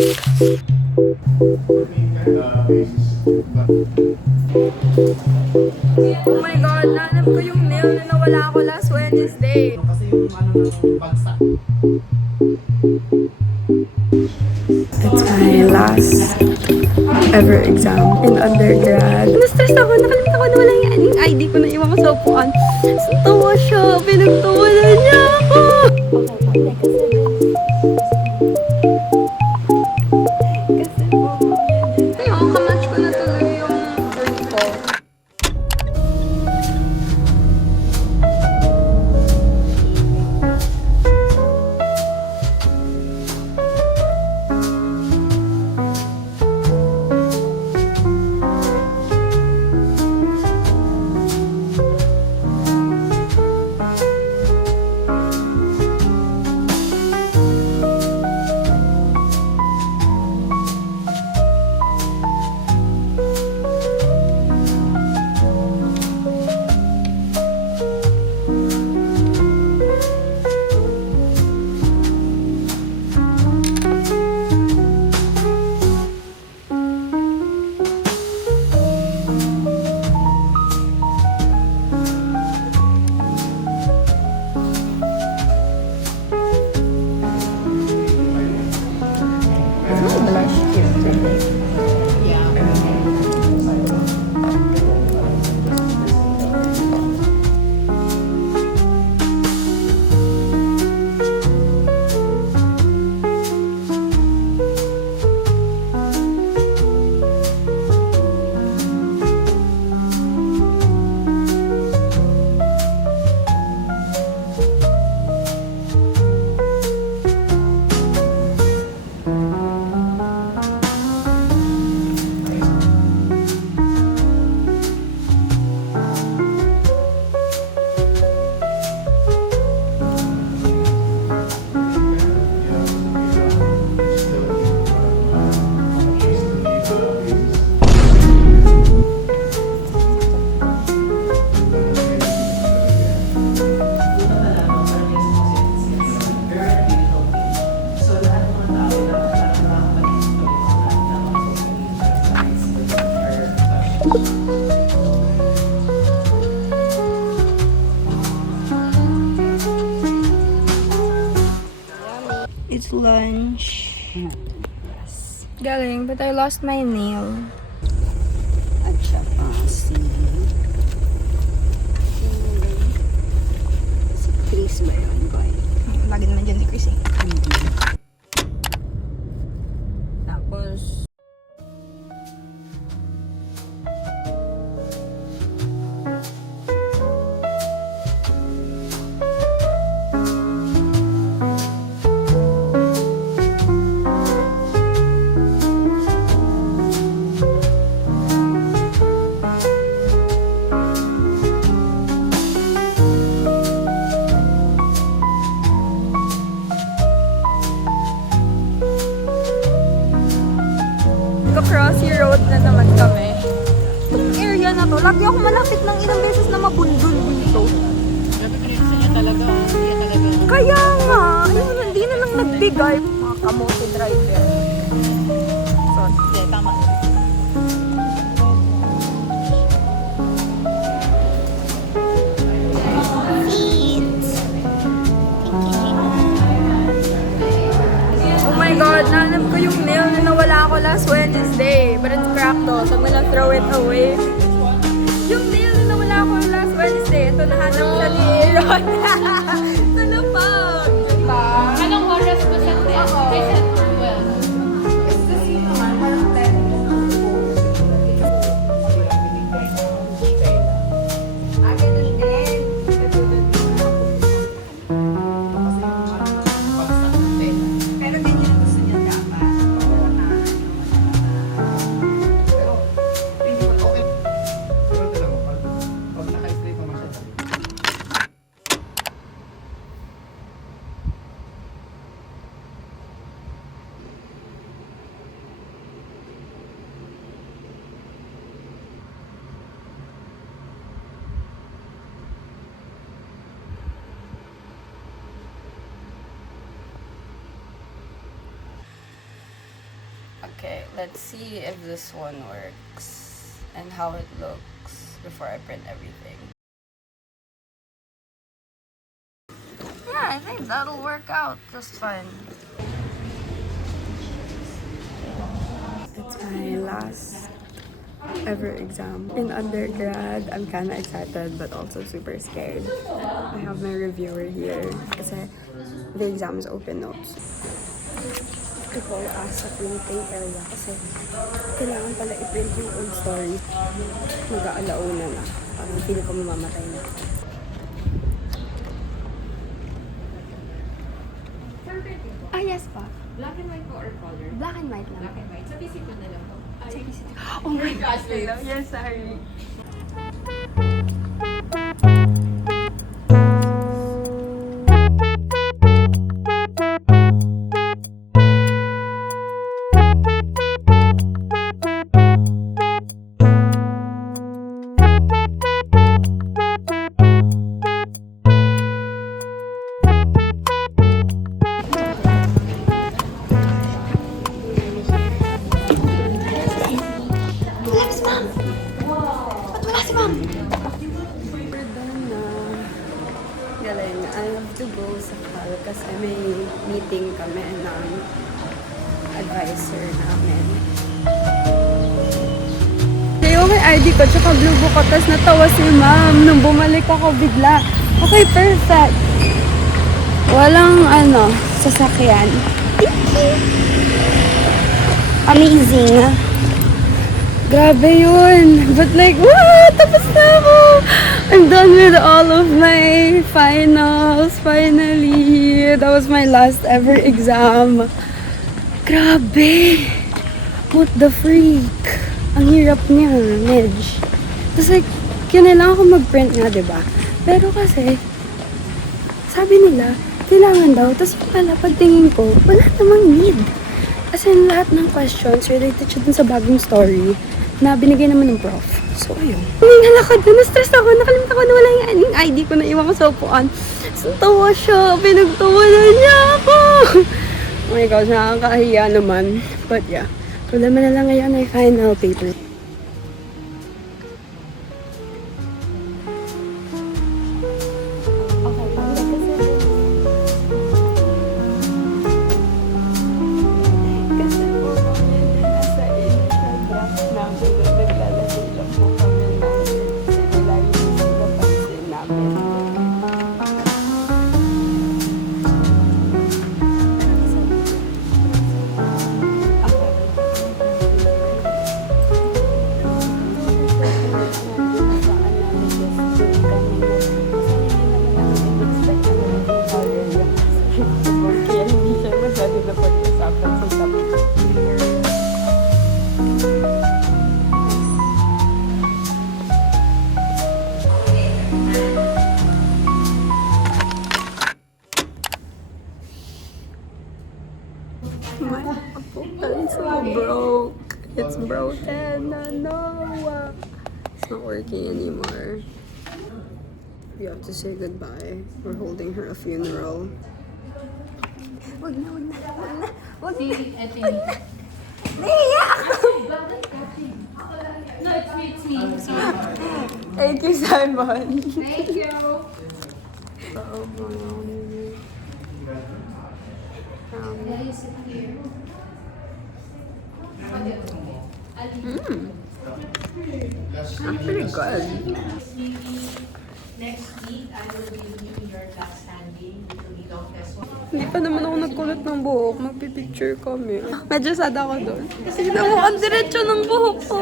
Oh my God, nahanap ko yung nail na nawala ako last Wednesday. Kasi yung bagsak. It's my last ever exam in undergrad. Na-stress ako, nakalimutan ko na wala yung ID ko na iwan ko sa upuan. Tawa siya, pinagtawanan niya ako. Kasi po, oo, kamatch ko na tuloy yung journey ko. It's lunch. Galing, but I lost my nail. At saka si Chris ba yun? Lagi naman dyan ni Chris eh. Tapos Crossy Road na naman kami. Itong area na to, lagi ako malapit ng ilang beses na mabundol dito. Kaya nga, ayun, hindi na lang nagbigay mga kamote driver. So, hindi, tama. oh my God, nahanap ko yung nail na nawala ako last Wednesday. But it's cracked though, so I'm gonna throw it away. Yung nail na nawala ako last Wednesday, ito nahanap siya ni Aaron. Sa lapag. Diba? Anong oras ba sa 10? Ay, sa 12. Okay, let's see if this one works and how it looks before I print everything. Yeah, I think that'll work out just fine. It's my last ever exam in undergrad. I'm kind of excited but also super scared. I have my reviewer here kasi the exam is open notes. Ito sa printing area kasi kailangan pala i-print yung old story. Mag-aalauna na. Parang feeling ko mamamatay na. Ah, yes pa. Black and white po or color? Black and white lang. Black and white. Sa PC ko na lang po. Oh my gosh, yes, sorry. We're done na. Galing. I have to go sa hall kasi may meeting kami ng advisor namin. Yung may ID ko tsaka blue book ko, tapos natawa si ma'am nung bumalik ako bigla. Okay, perfect. Walang sasakyan. Amazing. Grabe yun. But like, what? Tapos na ako. I'm done with all of my finals. Finally. That was my last ever exam. Grabe. What the freak? Ang hirap niya, Medj. Tapos like, kailangan ko mag-print nga, diba? Pero kasi, sabi nila, kailangan daw. Tapos yung pala, pagtingin ko, wala namang need. As in, lahat ng questions related siya dun sa bagong story na binigay naman ng prof. So, ayun. Hiningal ako dun. Na-stress ako. Nakalimutan ko na wala yung ID ko na iwan ko sa upuan. So, tawa siya. Pinagtawanan niya ako. Oh my gosh, nakakahiya naman. But yeah. Problema na lang ngayon ay final paper. Kaya hindi siya masyado na pag-usapan sa topic. My phone is so broke. It's broken. No. It's not working anymore. We have to say goodbye. We're holding her a funeral. Wag na. See, I think. No, it's me. Thank you, Simon. Thank you. Yeah, you sit here. Actually good. Next week, I will be doing your class standing. It will be long test one. Hindi pa naman ako nagkulot ng buhok. Magpipicture kami. Medyo sad ako doon. Kasi na mo, ang diretso ng buhok ko.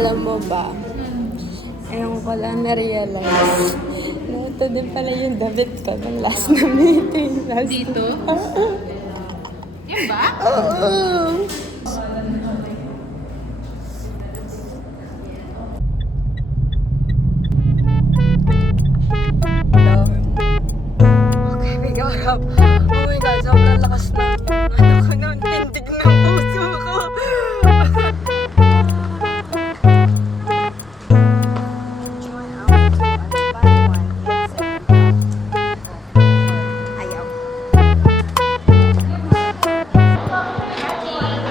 Alam mo ba, ewan ko lang na-realize na ito din pala yung damit ko ng last na meeting. Dito? Yan ba? Oo. Okay, we got up. Oh my God, sobrang lakas ng ano ko nun, tindig ng puso ko.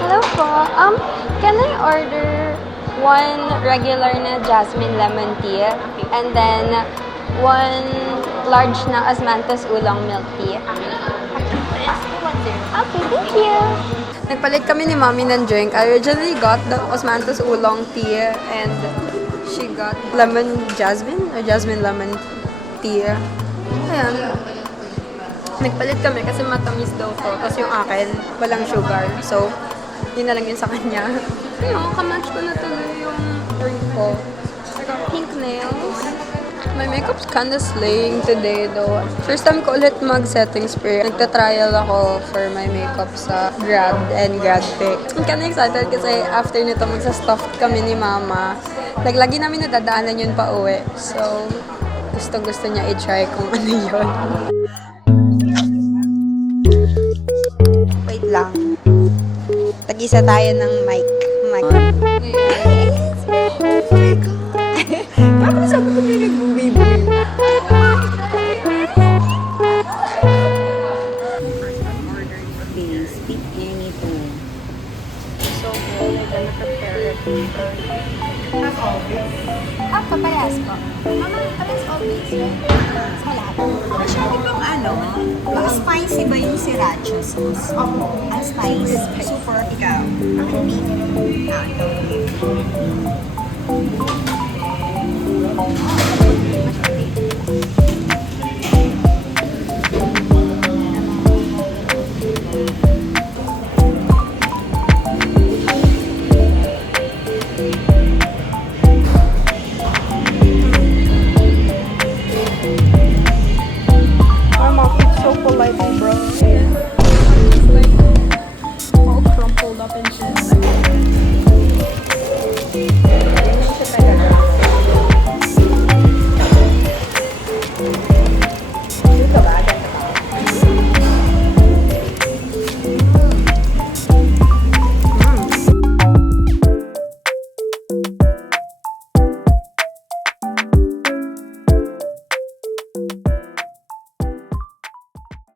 Hello po. Can I order one regular na jasmine lemon tea and then one large na Osmanthus oolong milk tea? Okay, thank you. Nagpalit kami ni Mommy ng drink. I originally got the Osmanthus oolong tea and she got lemon jasmine or jasmine lemon tea. Ayan. Nagpalit kami kasi matamis daw ko. Tapos yung akin, walang sugar. So, yun na lang yun sa kanya. Ayun, kamatch ko na tuloy yung ring ko. I got pink nails. My makeup's kinda slaying today though. First time ko ulit mag-setting spray. Nagta-trial ako for my makeup sa Grad and Grad Pick. I'm kinda excited kasi after nito magsa-stuff kami ni Mama. Like, lagi namin nadadaanan yun pa uwi. So, gusto niya i-try kung ano yun. Wait lang. Tag-isa tayo ng mic. Bakit sabi ko may nag-buwi-buwi? Please, speak anything. So good. I'm gonna prepare it. Paparehas po. Mama, parehas always yun. Wala po. Masyado bang ano? Spicy ba yung sriracha sauce? Oo. Ang spicy. Super. Ikaw. Ang